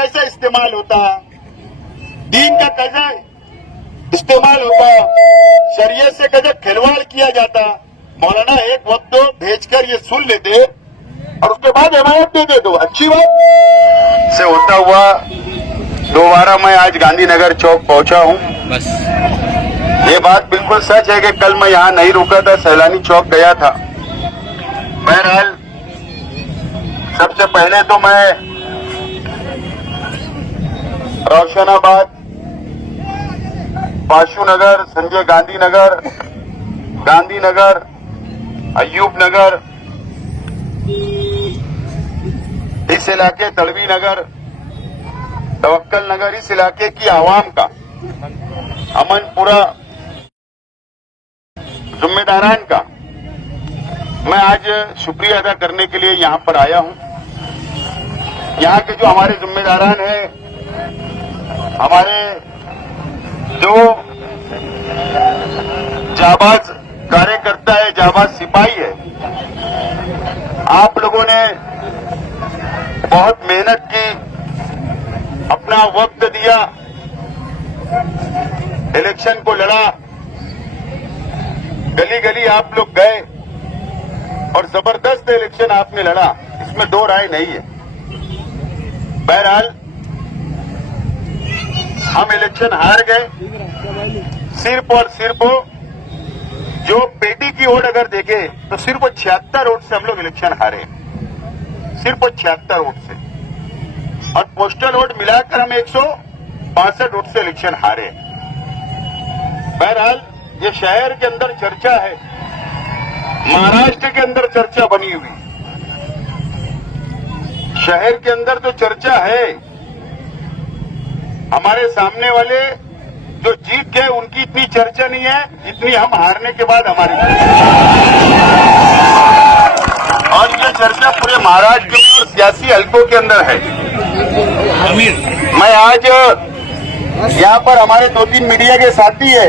कैसा इस्तेमाल होता, दीन का कैसा इस्तेमाल होता, शरीयत से कैसे खिलवाड़ किया जाता। मौलाना एक वक्त तो भेजकर ये सुन लेते और उसके बाद हिमायत दे दे दो, अच्छी बात से होता हुआ दोबारा मैं आज गांधीनगर चौक पहुंचा हूं। बस ये बात बिल्कुल सच है कि कल मैं यहाँ नहीं रुका था, सैलानी चौक गया था। बहरहाल सबसे पहले तो मैं रोशनाबाद, पाशु नगर, संजय गांधी नगर, गांधीनगर, अयूब नगर, इस इलाके तड़वी नगर, तवक्कल नगर, इस इलाके की आवाम का अमन पूरा जिम्मेदारान का मैं आज शुक्रिया अदा करने के लिए यहां पर आया हूं। यहां के जो हमारे जिम्मेदारान हैं, हमारे जो जाबाज कार्यकर्ता है, जाबाज सिपाही है, आप लोगों ने बहुत मेहनत की, अपना वक्त दिया, इलेक्शन को लड़ा, गली गली आप लोग गए और जबरदस्त इलेक्शन आपने लड़ा, इसमें दो राय नहीं है। बहरहाल हम इलेक्शन हार गए, सिर्फ और सिर्फ जो पेटी की वोट अगर देखे तो सिर्फ 76 वोट से हम लोग इलेक्शन हारे, सिर्फ 76 वोट से, और पोस्टल वोट मिलाकर हम 162 वोट से इलेक्शन हारे। बहरहाल ये शहर के अंदर चर्चा है, महाराष्ट्र के अंदर चर्चा बनी हुई, शहर के अंदर तो चर्चा है। हमारे सामने वाले जो जीत गए उनकी इतनी चर्चा नहीं है जितनी हम हारने के बाद हमारी, और ये चर्चा पूरे महाराष्ट्र में और सियासी हलकों के अंदर है। मैं आज यहाँ पर हमारे 2-3 मीडिया के साथी है,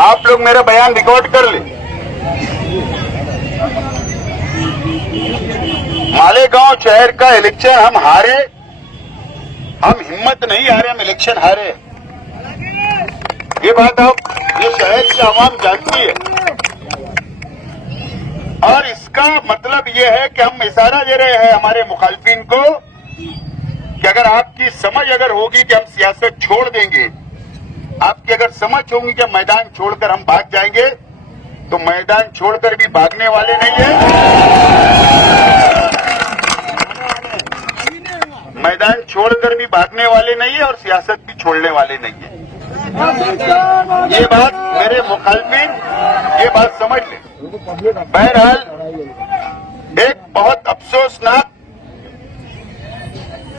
आप लोग मेरा बयान रिकॉर्ड कर ले। मालेगांव शहर का इलेक्शन हम हारे, हम हिम्मत नहीं हारे, हम इलेक्शन हारे। ये बात आप, ये शहर की आवाम जानती है, और इसका मतलब ये है कि हम इशारा दे रहे हैं हमारे मुखालफिन को कि अगर आपकी समझ अगर होगी कि हम सियासत छोड़ देंगे, आपकी अगर समझ होगी कि मैदान छोड़कर हम भाग जाएंगे, तो मैदान छोड़कर भी भागने वाले नहीं है, मैदान छोड़कर भी भागने वाले नहीं है, और सियासत भी छोड़ने वाले नहीं है। ये बात मेरे मुखालफिन ये बात समझ ले। बहरहाल एक बहुत अफसोसनाक,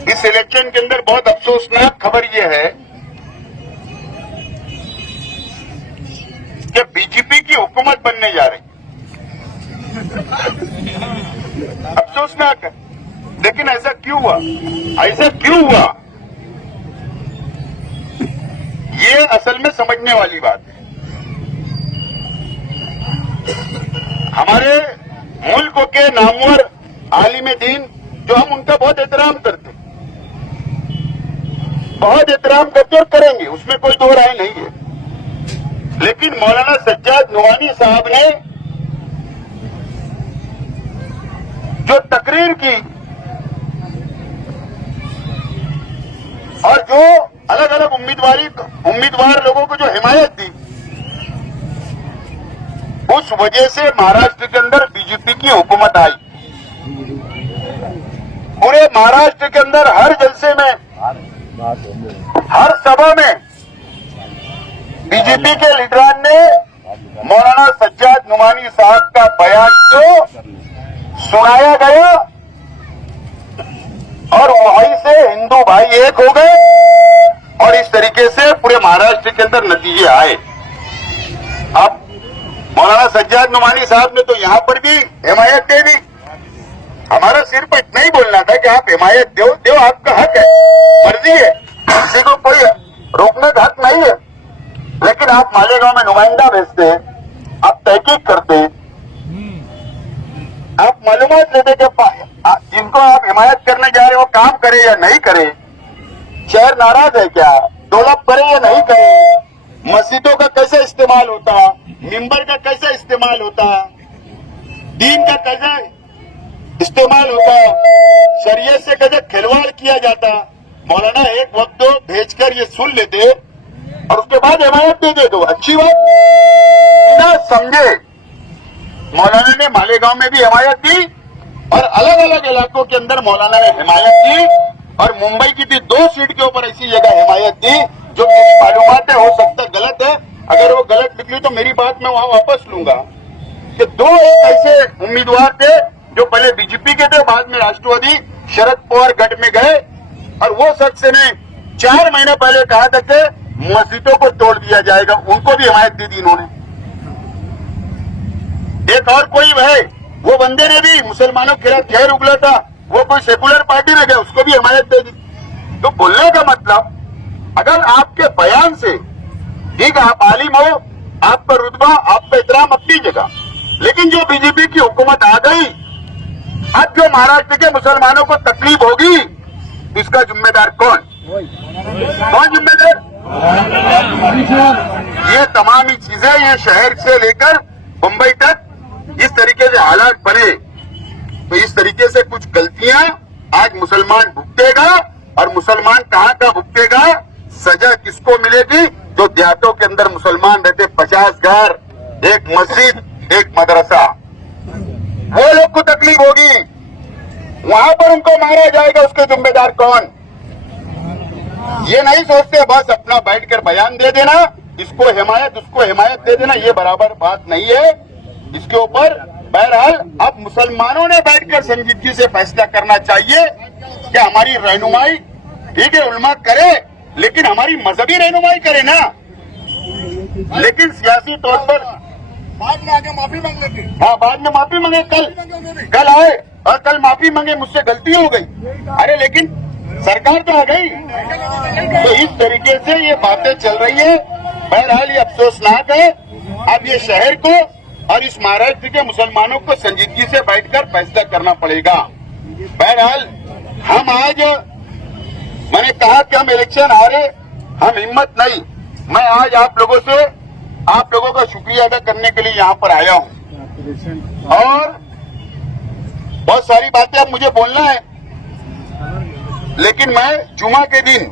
इस इलेक्शन के अंदर बहुत अफसोसनाक खबर यह है कि बीजेपी की हुकूमत बनने जा रही, अफसोसनाक है। लेकिन ऐसा क्यों हुआ, ऐसा क्यों हुआ, ये असल में समझने वाली बात है। हमारे मुल्क के नामवर आलिम दीन जो हम उनका बहुत एहतराम करते, बहुत एहतराम करते और करेंगे, उसमें कोई दो राय नहीं है। लेकिन मौलाना सज्जाद नुमानी साहब ने जो तकरीर की और जो अलग अलग उम्मीदवार लोगों को जो हिमायत दी, उस वजह से महाराष्ट्र के अंदर बीजेपी की हुकूमत आई। पूरे महाराष्ट्र के अंदर हर जलसे में, हर सभा में बीजेपी के लीडरान ने मौलाना सज्जाद नुमानी साहब का बयान को सुनाया गया, और वहीं से हिंदू भाई एक हो गए, और इस तरीके से पूरे महाराष्ट्र के अंदर नतीजे आए। अब मौलाना सज्जाद नुमानी साहब ने तो यहां पर भी हिमायत दे दी। हमारा सिर्फ इतना ही बोलना था कि आप हिमायत दो, आपका हक है, मर्जी है, किसी को कोई रोकने का हक नहीं है। लेकिन आप मालेगांव में नुमाइंदा भेजते हैं, आप तहकीक करते हैं, आप मालूमात लेते कि जिनको आप हिमायत करने जा रहे हो काम करे या नहीं करे, शहर नाराज है क्या? डेवलप करे या नहीं करे? मस्जिदों का कैसे इस्तेमाल होता, मिंबर का कैसे इस्तेमाल होता, दीन का कैसे इस्तेमाल होता, शरीयत से कैसे खिलवाड़ किया जाता। मौलाना एक वक्त तो भेजकर ये सुन लेते और उसके बाद हिमायत दे दे, तो अच्छी बात। बिना समझे मौलाना ने मालेगांव में भी हिमायत दी और अलग अलग इलाकों के अंदर मौलाना ने हिमायत दी, और मुंबई की भी 2 सीट के ऊपर ऐसी जगह हिमायत दी जो मेरी मालूमात है, हो सकता गलत है। अगर वो गलत निकली तो मेरी बात मैं वहां वापस लूंगा कि 2 ऐसे उम्मीदवार थे जो पहले बीजेपी के थे, बाद में राष्ट्रवादी शरद पवार गढ़ में गए, और वो शख्स ने 4 महीने पहले कहा था कि मस्जिदों को तोड़ दिया जाएगा, उनको भी हिमायत दे दी इन्होंने। एक और कोई है, वो बंदे ने भी मुसलमानों के खिलाफ जहर उगला था, वो कोई सेकुलर पार्टी में गया, उसको भी हिमायत दे दी। तो बोलने का मतलब, अगर आपके बयान से, ठीक है आप आलिम हो, आपका रुतबा, आपका एहतराम अपनी जगह, लेकिन जो बीजेपी की हुकूमत आ गई, अब जो महाराष्ट्र के मुसलमानों को तकलीफ होगी, इसका जिम्मेदार कौन? कौन जिम्मेदार? ये तमाम ही चीजें, ये शहर से लेकर मुंबई तक इस तरीके से हालात बने, तो इस तरीके से कुछ गलतियां आज मुसलमान भुगतेगा, और मुसलमान कहां का भुगतेगा, सजा किसको मिलेगी? जो देहातों के अंदर मुसलमान रहते, 50 घर, एक मस्जिद, एक मदरसा, वो लोग को तकलीफ होगी, वहां पर उनको मारा जाएगा, उसके जिम्मेदार कौन? ये नहीं सोचते बस अपना बैठकर बयान दे देना, इसको हिमायत उसको हिमायत दे देना, ये बराबर बात नहीं है। इसके ऊपर बहरहाल अब मुसलमानों ने बैठकर संजीदगी से फैसला करना चाहिए कि हमारी रहनुमाई, ठीक है उल्मा करे, लेकिन हमारी मजहबी रहनुमाई करे ना, लेकिन सियासी तौर पर बाद में आके माफी मांग लेंगे। हाँ, बाद में माफी मांगे, कल आए और कल माफी मांगे, मुझसे गलती हो गई। अरे लेकिन सरकार तो आ गई। तो इस तरीके से ये बातें चल रही है। बहरहाल ये अफसोसनाक है। अब ये शहर को और इस महाराष्ट्र के मुसलमानों को संजीदगी से बैठकर फैसला करना पड़ेगा। बहरहाल हम आज, मैंने कहा कि हम इलेक्शन हारे, हम हिम्मत नहीं, मैं आज आप लोगों का शुक्रिया अदा करने के लिए यहाँ पर आया हूँ, और बहुत सारी बातें अब मुझे बोलना है, लेकिन मैं जुमा के दिन,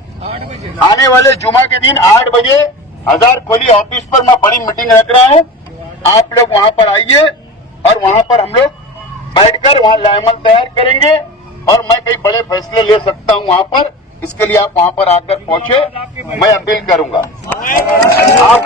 आने वाले जुमा के दिन 8 बजे हजार खोली ऑफिस पर मैं बड़ी मीटिंग रख रहा हूँ। आप लोग वहां पर आइए और वहां पर हम लोग बैठकर वहां लाएमल तैयार करेंगे, और मैं कई बड़े फैसले ले सकता हूं वहां पर। इसके लिए आप वहां पर आकर पहुंचे, मैं अपील करूंगा। आप